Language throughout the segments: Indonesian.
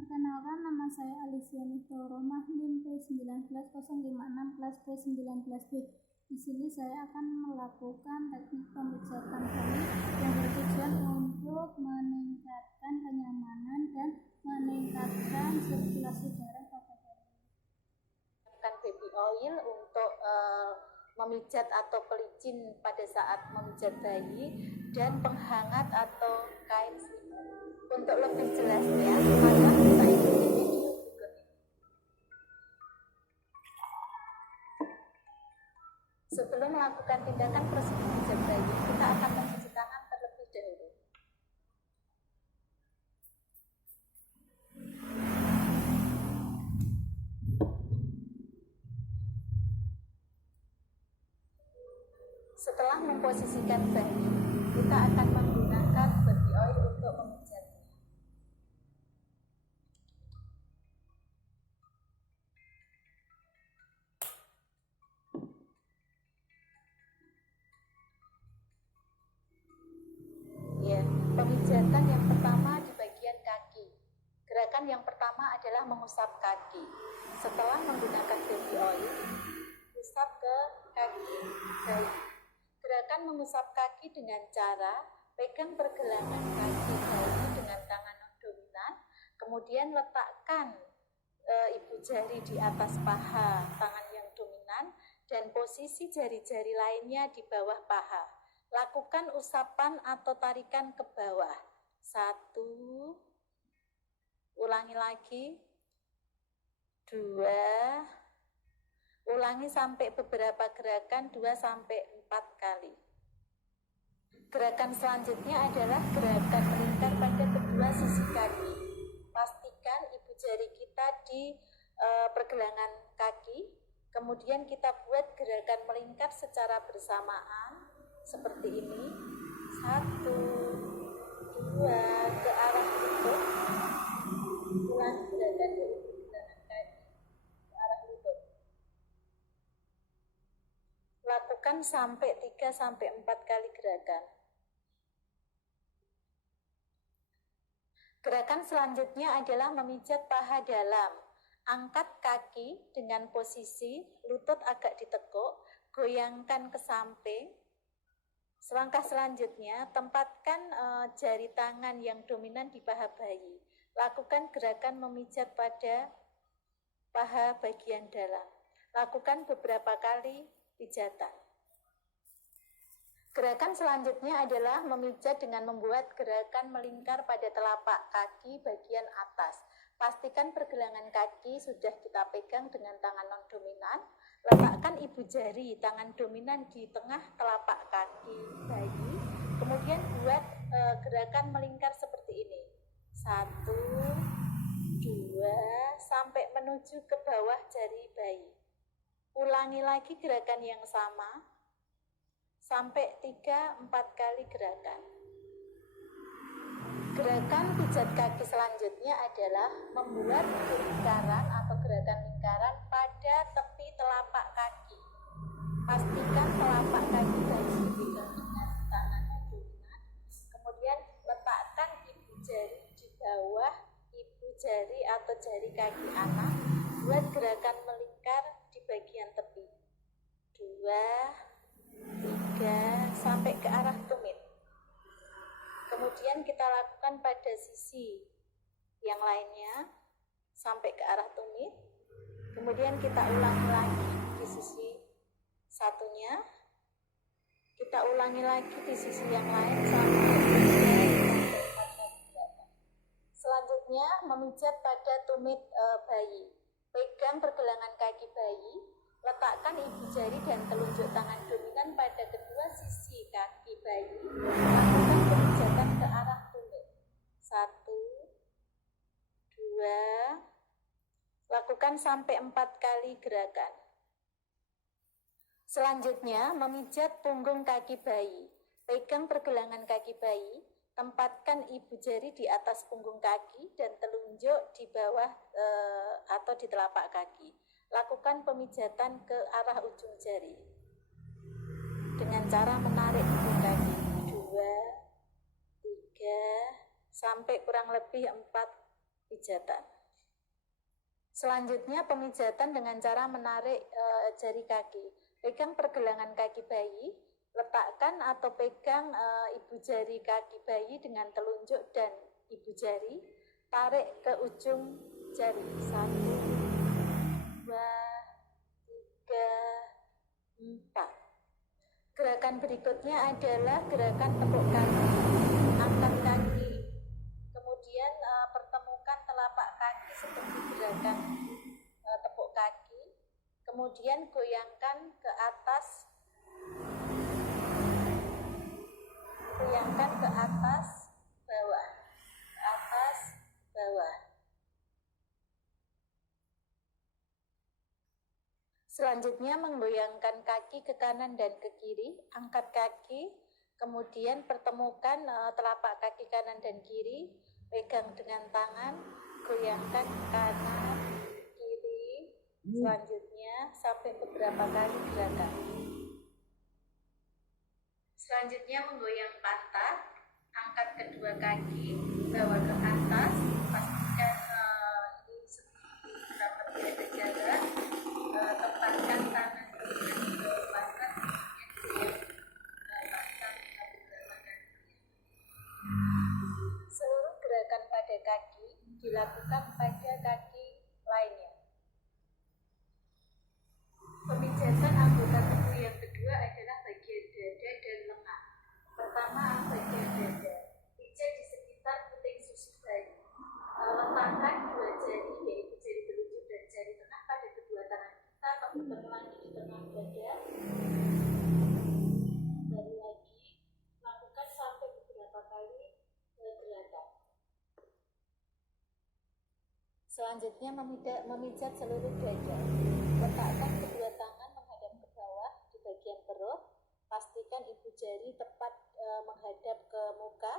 Perkenalkan, nama saya Alicia Niftoromah, NIM P19056 kelas P19B. Di sini saya akan melakukan teknik pemijatan bayi yang bertujuan untuk meningkatkan kenyamanan dan meningkatkan sirkulasi darah pada bayi. Baby oil untuk memijat atau pelicin pada saat memijat bayi, dan penghangat atau kain selimut. Untuk lebih jelasnya, maka kita ikuti video berikut ini. Sebelum melakukan tindakan prosedur pijat bayi, kita akan mencuci tangan terlebih dahulu. Setelah memposisikan bayi, kita akan menggunakan baby oil untuk memijatnya. Pemijatan yang pertama di bagian kaki. Gerakan yang pertama adalah mengusap kaki. Setelah menggunakan baby oil, usap ke kaki bayi. Gerakan mengusap kaki dengan cara pegang pergelangan kaki bayi dengan tangan non dominan, kemudian letakkan ibu jari di atas paha tangan yang dominan dan posisi jari-jari lainnya di bawah paha. Lakukan usapan atau tarikan ke bawah. 1, ulangi lagi, 2, ulangi sampai beberapa gerakan 2-4 kali. Gerakan selanjutnya adalah gerakan melingkar pada kedua sisi kaki. Pastikan ibu jari kita di pergelangan kaki, kemudian kita buat gerakan melingkar secara bersamaan seperti ini. 1, 2, ke arah lutut. Ulangi gerakan dari pergelangan kaki ke arah lutut. Lakukan sampai 3-4 kali gerakan. Gerakan selanjutnya adalah memijat paha dalam. Angkat kaki dengan posisi lutut agak ditekuk, goyangkan ke samping. Selangkah selanjutnya, tempatkan jari tangan yang dominan di paha bayi. Lakukan gerakan memijat pada paha bagian dalam. Lakukan beberapa kali pijatan. Gerakan selanjutnya adalah memijat dengan membuat gerakan melingkar pada telapak kaki bagian atas. Pastikan pergelangan kaki sudah kita pegang dengan tangan non-dominan. Letakkan ibu jari tangan dominan di tengah telapak kaki bayi. Kemudian buat gerakan melingkar seperti ini. 1, 2, sampai menuju ke bawah jari bayi. Ulangi lagi gerakan yang sama sampai 3-4 kali gerakan. Gerakan pijat kaki selanjutnya adalah membuat lingkaran atau gerakan lingkaran pada tepi telapak kaki. Pastikan telapak kaki bayi dipegang dengan tangan dominan. Kemudian letakkan ibu jari di bawah ibu jari atau jari kaki anak. Buat gerakan melingkar di bagian tepi. 2, 3, sampai ke arah tumit. Kemudian kita lakukan pada sisi yang lainnya sampai ke arah tumit. Kemudian kita ulangi lagi di sisi satunya. Kita ulangi lagi di sisi yang lain sampai 3-4 kali gerakan. Selanjutnya memijat pada tumit bayi. Pegang pergelangan kaki bayi. Letakkan ibu jari dan telunjuk tangan dominan pada kedua sisi kaki bayi. Lakukan pemijatan ke arah tumit. 1, 2, lakukan sampai 4 kali gerakan. Selanjutnya, memijat punggung kaki bayi. Pegang pergelangan kaki bayi. Tempatkan ibu jari di atas punggung kaki dan telunjuk di bawah atau di telapak kaki. Lakukan pemijatan ke arah ujung jari dengan cara menarik punggung kaki. 2, 3, sampai kurang lebih 4 pijatan. Selanjutnya pemijatan dengan cara menarik jari kaki. Pegang pergelangan kaki bayi, letakkan atau pegang ibu jari kaki bayi dengan telunjuk dan ibu jari, tarik ke ujung jari. 1, 2, 3, 4. Gerakan berikutnya adalah gerakan tepuk kaki. Angkat kaki, kemudian pertemukan telapak kaki seperti gerakan tepuk kaki, kemudian goyangkan ke atas, bawah, ke atas, bawah. Selanjutnya menggoyangkan kaki ke kanan dan ke kiri, angkat kaki, kemudian pertemukan telapak kaki kanan dan kiri, pegang dengan tangan, goyangkan kanan, kiri, selanjutnya sampai beberapa kali gerakan. Selanjutnya menggoyang pantat, angkat kedua kaki, bawa ke atas, pastikan ini beberapa kali jarak. Tempatkan tangan kiri ke pantat, kemudian pantat beberapa kali. Seluruh gerakan pada kaki dilakukan pada kaki lainnya. Pemijatan anggota tubuh yang kedua adalah bagian dada dan lengan. Pertama, bagian dada. Pijat di sekitar puting susu bayi. Letakkan dua jari, yaitu jari telunjuk dan jari tengah pada kedua tangan kita, putar lagi di tengah dada. Baru lagi, lakukan sampai beberapa kali gerakan. Selanjutnya memijat seluruh dada. Letakkan kedua tangan menghadap ke bawah di bagian perut. Pastikan ibu jari tepat menghadap ke muka.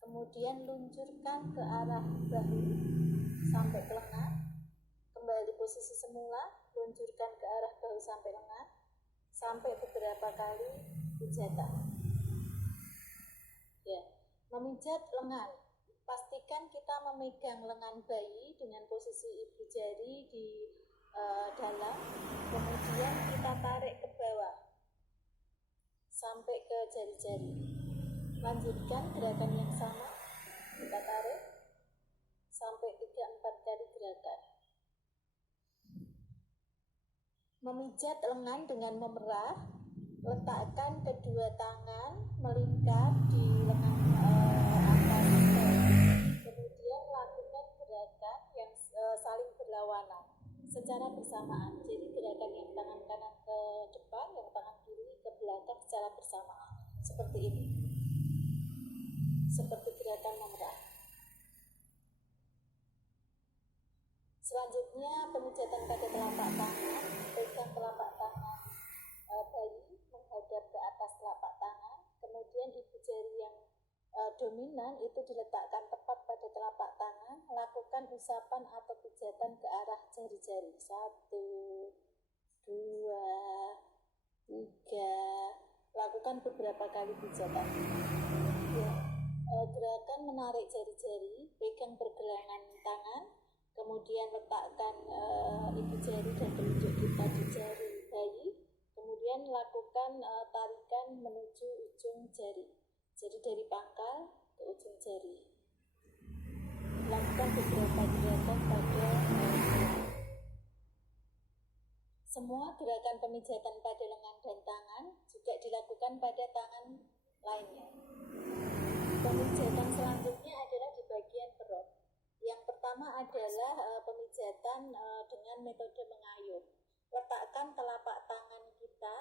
Kemudian luncurkan ke arah bahu sampai ke lengan. Kembali posisi semula, luncurkan ke arah bahu sampai lengan. Sampai beberapa kali pijatan. Ya, memijat lengan. Pastikan kita memegang lengan bayi dengan posisi ibu jari di dalam, kemudian kita tarik ke bawah sampai ke jari-jari. Lanjutkan gerakan yang sama, kita tarik sampai 3-4 kali gerakan. Memijat lengan dengan memerah, letakkan kedua tangan melingkar di lengan atas, kemudian lakukan gerakan yang saling berlawanan secara bersamaan. Jadi gerakan yang tangan kanan ke depan, yang tangan kiri ke belakang secara bersamaan, seperti ini, seperti gerakan memerah. Selanjutnya pemijatan pada telapak tangan. Pegang telapak tangan bayi menghadap ke atas telapak tangan, kemudian ibu jari yang dominan itu diletakkan tepat pada telapak tangan. Lakukan usapan atau pijatan ke arah jari-jari. 1, 2, 3. Lakukan beberapa kali pijatan. Ya. Gerakan menarik jari-jari, pegang pergelangan tangan, kemudian letakkan ibu jari dan telunjuk kita di jari bayi, kemudian lakukan tarikan menuju ujung jari. Jadi dari pangkal ke ujung jari. Lakukan beberapa gerakan pada semua gerakan pemijatan pada lengan dan tangan juga dilakukan pada tangan lainnya. Pemijatan selanjutnya adalah di bagian perut. Yang pertama adalah pemijatan dengan metode mengayuh. Letakkan telapak tangan kita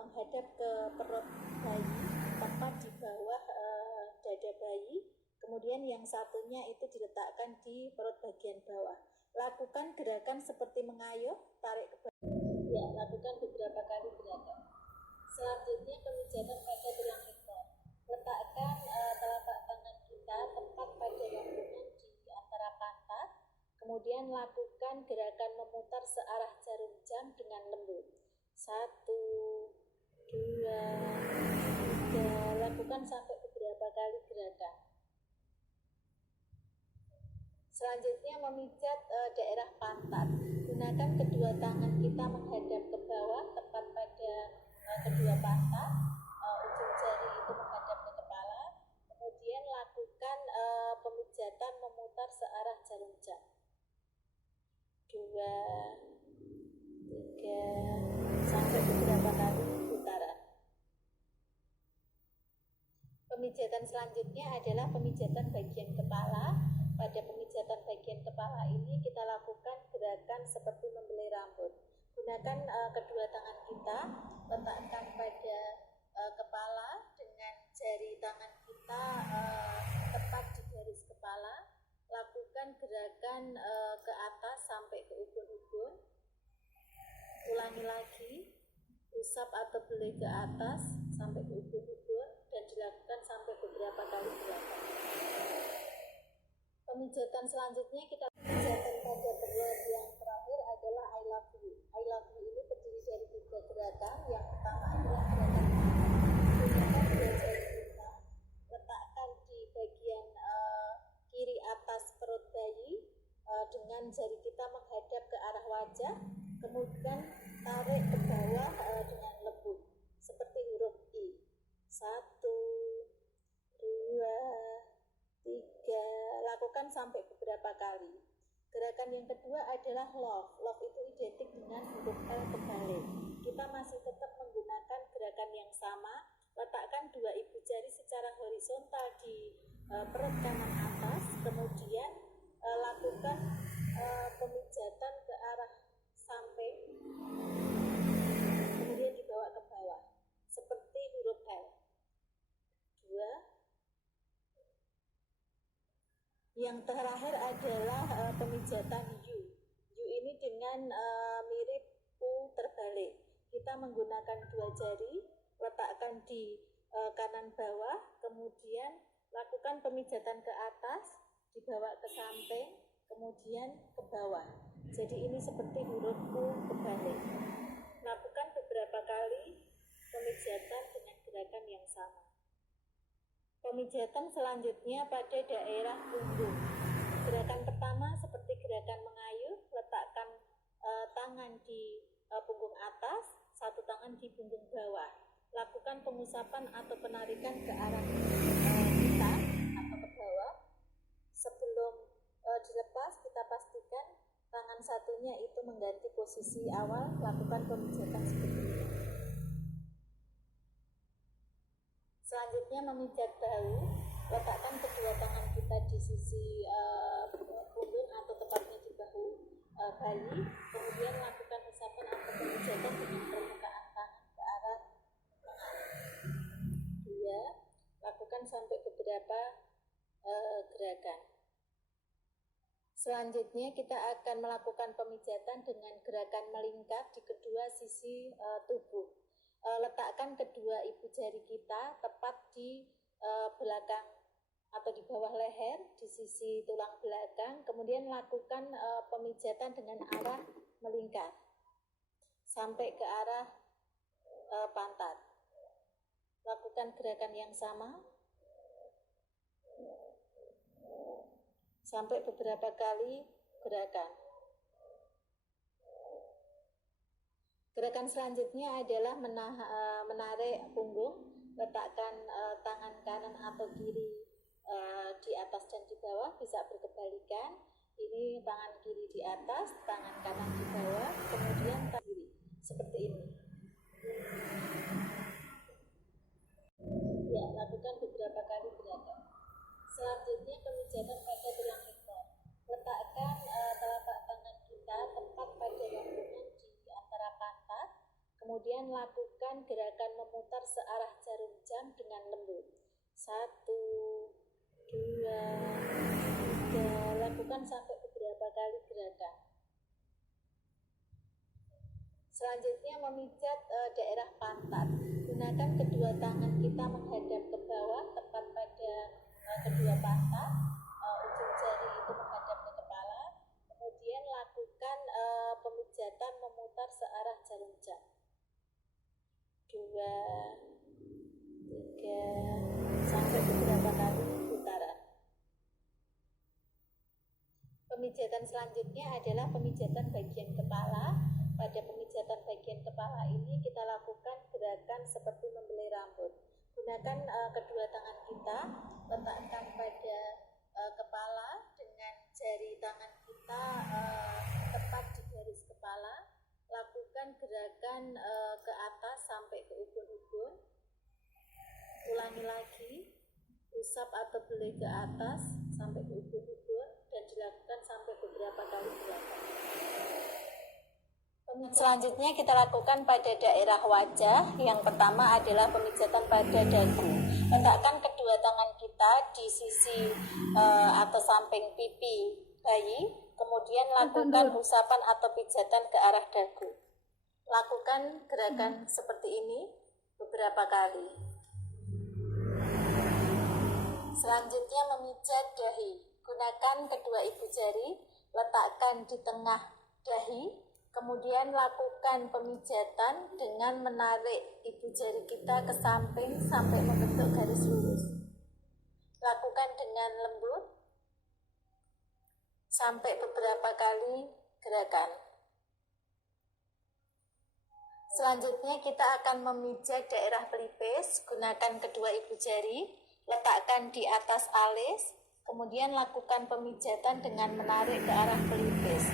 menghadap ke perut bayi, tepat di bawah dada bayi. Kemudian yang satunya itu diletakkan di perut bagian bawah. Lakukan gerakan seperti mengayuh, tarik ke bawah. Ya, lakukan beberapa kali gerakan. Selanjutnya pemijatan pada tulang ekor. Letakkan telapak tangan kita tepat pada lambungan di antara pantat. Kemudian lakukan gerakan memutar searah jarum jam dengan lembut. 1, 2, 3. Lakukan sampai beberapa kali gerakan. Selanjutnya memijat daerah pantat. Gunakan kedua tangan kita menghadap ke bawah, tepat pada kedua pantat. Ujung jari itu menghadap ke kepala. Kemudian lakukan pemijatan memutar searah jarum jam. 2, 3, sampai beberapa kali putaran. Pemijatan selanjutnya adalah pemijatan bagian kepala. Pada pemijatan bagian kepala ini kita lakukan gerakan seperti membelai rambut. Gunakan kedua tangan kita, letakkan pada kepala dengan jari tangan kita tepat di garis kepala. Lakukan gerakan ke atas sampai ke ubun-ubun. Ulangi lagi, usap atau belai ke atas sampai ke ubun-ubun dan dilakukan sampai beberapa kali gerakan. Pemijatan selanjutnya kita pemijatan pada perut yang terakhir adalah I love you. I love you ini terdiri dari 3 gerakan. Yang pertama adalah gerakan gunakan 2 jari kita, letakkan di bagian kiri atas perut bayi dengan jari kita menghadap ke arah wajah, kemudian tarik ke bawah dengan lembut seperti huruf I. 1, 2, 3, lakukan sampai beberapa kali. Gerakan yang kedua adalah love. Love itu identik dengan huruf L kebalik. Kita masih tetap menggunakan gerakan yang sama. Letakkan 2 ibu jari secara horizontal di perut kanan atas. Kemudian lakukan pemijatan ke arah samping. Kemudian dibawa ke bawah seperti huruf L. 2. Yang terakhir adalah pemijatan U. U ini dengan mirip U terbalik. Kita menggunakan 2 jari, letakkan di kanan bawah, kemudian lakukan pemijatan ke atas, dibawa ke samping, kemudian ke bawah. Jadi ini seperti huruf U kebalik. Lakukan beberapa kali pemijatan dengan gerakan yang sama. Pemijatan selanjutnya pada daerah punggung. Gerakan pertama seperti gerakan mengayuh, letakkan tangan di punggung atas, satu tangan di punggung bawah. Lakukan pengusapan atau penarikan ke arah kita atau ke bawah. Sebelum dilepas, kita pastikan tangan satunya itu mengganti posisi awal. Lakukan pemijatan seperti ini. Selanjutnya memijat bahu, letakkan kedua tangan kita di sisi punggung atau tepatnya di bahu bayi, kemudian lakukan usapan atau pemijatan dengan permukaan tangan ke arah tengah. 2, lakukan sampai beberapa gerakan. Selanjutnya kita akan melakukan pemijatan dengan gerakan melingkar di kedua sisi tubuh. Letakkan kedua ibu jari kita tepat di belakang atau di bawah leher di sisi tulang belakang, kemudian lakukan pemijatan dengan arah melingkar sampai ke arah pantat. Lakukan gerakan yang sama sampai beberapa kali gerakan. Gerakan selanjutnya adalah menarik punggung. Letakkan tangan kanan atau kiri di atas dan di bawah, bisa berkebalikan. Ini tangan kiri di atas, tangan kanan di bawah, kemudian tangan kiri seperti ini. Ya, lakukan beberapa kali gerakan. Selanjutnya pemijatan pada tulang ekor. Letakkan telapak tangan kita tepat pada lambungan di antara pantat. Kemudian lakukan gerakan memutar searah jarum jam dengan lembut. 1, 2, 3. Lakukan sampai beberapa kali gerakan. Selanjutnya memijat daerah pantat. Gunakan kedua tangan kita menghadap ke bawah, tepat pada kedua pantat. Ujung jari itu menghadap ke kepala. Kemudian lakukan pemijatan memutar searah jarum jam. 2, 3, sampai beberapa kali putaran. Pemijatan selanjutnya adalah pemijatan bagian kepala. Pada pemijatan bagian kepala ini kita lakukan gerakan seperti membelai rambut. Gunakan kedua tangan kita, letakkan pada kepala dengan jari tangan kita tepat di garis kepala. Lakukan gerakan ke atas sampai ke ubun-ubun. Ulangi lagi, usap atau belai ke atas sampai ke ubun-ubun dan dilakukan sampai beberapa kali gerakan. Selanjutnya kita lakukan pada daerah wajah. Yang pertama adalah pemijatan pada dagu. Letakkan kedua tangan kita di sisi atau samping pipi bayi, kemudian lakukan usapan atau pijatan ke arah dagu. Lakukan gerakan seperti ini beberapa kali. Selanjutnya memijat dahi. Gunakan kedua ibu jari, letakkan di tengah dahi. Kemudian lakukan pemijatan dengan menarik ibu jari kita ke samping sampai membentuk garis lurus. Lakukan dengan lembut sampai beberapa kali gerakan. Selanjutnya kita akan memijat daerah pelipis. Gunakan kedua ibu jari, letakkan di atas alis. Kemudian lakukan pemijatan dengan menarik ke arah pelipis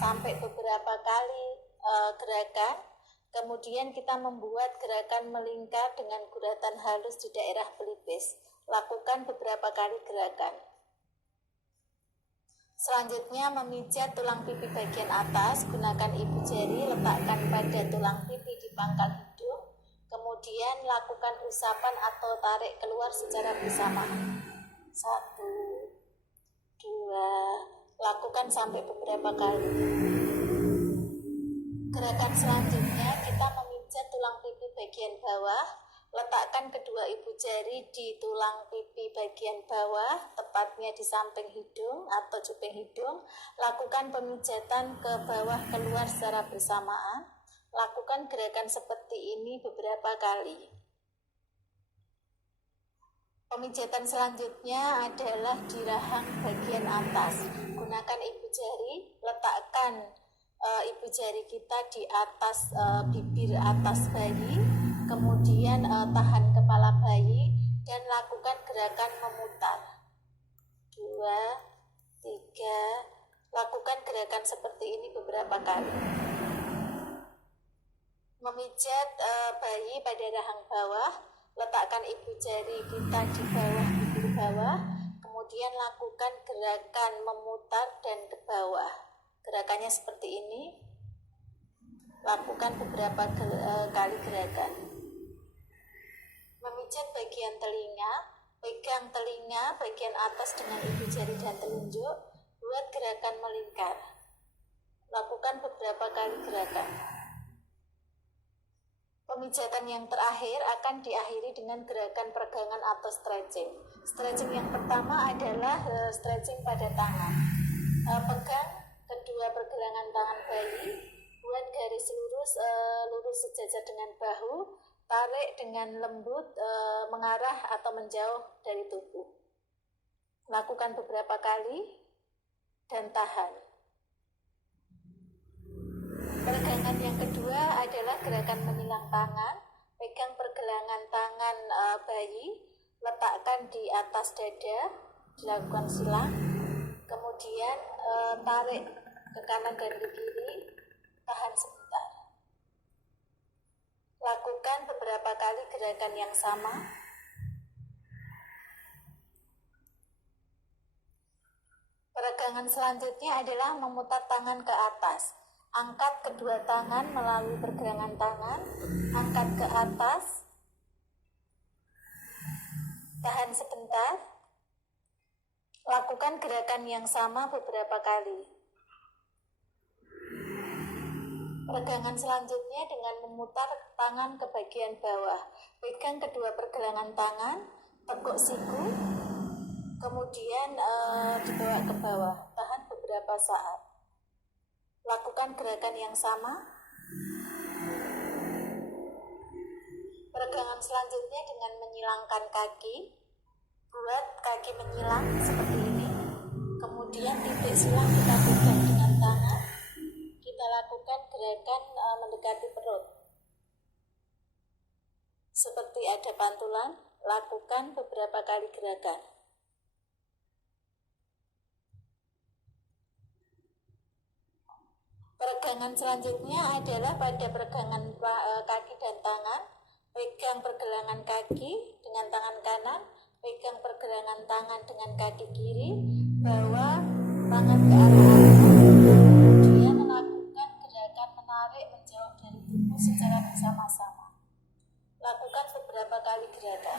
sampai beberapa kali gerakan. Kemudian kita membuat gerakan melingkar dengan guratan halus di daerah pelipis. Lakukan beberapa kali gerakan. Selanjutnya memijat tulang pipi bagian atas. Gunakan ibu jari, letakkan pada tulang pipi di pangkal hidung. Kemudian lakukan usapan atau tarik keluar secara bersamaan. 1, 2, lakukan sampai beberapa kali. Gerakan selanjutnya kita memijat tulang pipi bagian bawah. Letakkan kedua ibu jari di tulang pipi bagian bawah, tepatnya di samping hidung atau cuping hidung. Lakukan pemijatan ke bawah keluar secara bersamaan. Lakukan gerakan seperti ini beberapa kali. Pemijatan selanjutnya adalah di rahang bagian atas. Gunakan ibu jari, letakkan ibu jari kita di atas bibir atas bayi, kemudian tahan kepala bayi dan lakukan gerakan memutar. 2, 3, lakukan gerakan seperti ini beberapa kali. Memijat bayi pada rahang bawah. Letakkan ibu jari kita di bawah bibir bawah, kemudian lakukan gerakan memutar dan ke bawah. Gerakannya seperti ini. Lakukan beberapa kali gerakan. Memijat bagian telinga. Pegang telinga bagian atas dengan ibu jari dan telunjuk. Buat gerakan melingkar. Lakukan beberapa kali gerakan. Pemijatan yang terakhir akan diakhiri dengan gerakan peregangan atau stretching. Stretching yang pertama adalah stretching pada tangan. Pegang kedua pergelangan tangan bayi, buat garis lurus sejajar dengan bahu, tarik dengan lembut mengarah atau menjauh dari tubuh. Lakukan beberapa kali dan tahan. Peregangan yang kedua adalah gerakan menyilang tangan. Pegang pergelangan tangan bayi, letakkan di atas dada, dilakukan silang. Kemudian tarik ke kanan dan ke kiri, tahan sebentar. Lakukan beberapa kali gerakan yang sama. Peregangan selanjutnya adalah memutar tangan ke atas. Angkat kedua tangan melalui pergelangan tangan, angkat ke atas, tahan sebentar, lakukan gerakan yang sama beberapa kali. Peregangan selanjutnya dengan memutar tangan ke bagian bawah, pegang kedua pergelangan tangan, tekuk siku, kemudian dibawa ke bawah, tahan beberapa saat. Lakukan gerakan yang sama. Peregangan selanjutnya dengan menyilangkan kaki. Buat kaki menyilang seperti ini. Kemudian Kemudian titik silang kita pegang dengan tangan. Kita lakukan gerakan mendekati perut. Seperti ada pantulan, lakukan beberapa kali gerakan. Peregangan selanjutnya adalah pada peregangan kaki dan tangan. Pegang pergelangan kaki dengan tangan kanan, pegang pergelangan tangan dengan kaki kiri, bawa tangan ke arah atas. Kemudian melakukan gerakan menarik menjauh dari tubuh secara bersama-sama. Lakukan beberapa kali gerakan.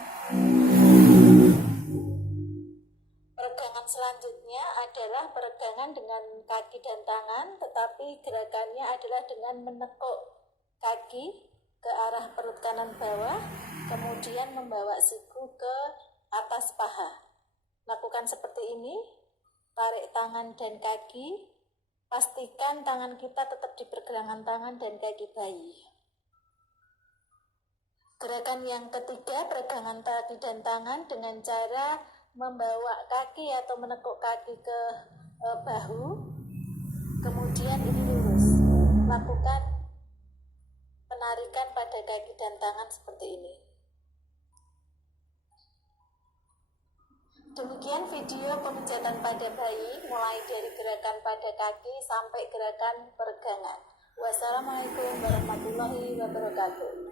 Peregangan selanjutnya adalah peregangan dengan kaki dan tangan, tetapi gerakannya adalah dengan menekuk kaki ke arah perut kanan bawah, kemudian membawa siku ke atas paha. Lakukan seperti ini, tarik tangan dan kaki, pastikan tangan kita tetap di pergelangan tangan dan kaki bayi. Gerakan yang ketiga, peregangan kaki dan tangan dengan cara membawa kaki atau menekuk kaki ke bahu, kemudian ini lurus. Lakukan penarikan pada kaki dan tangan seperti ini. Demikian video pemijatan pada bayi, mulai dari gerakan pada kaki sampai gerakan peregangan. Wassalamualaikum warahmatullahi wabarakatuh.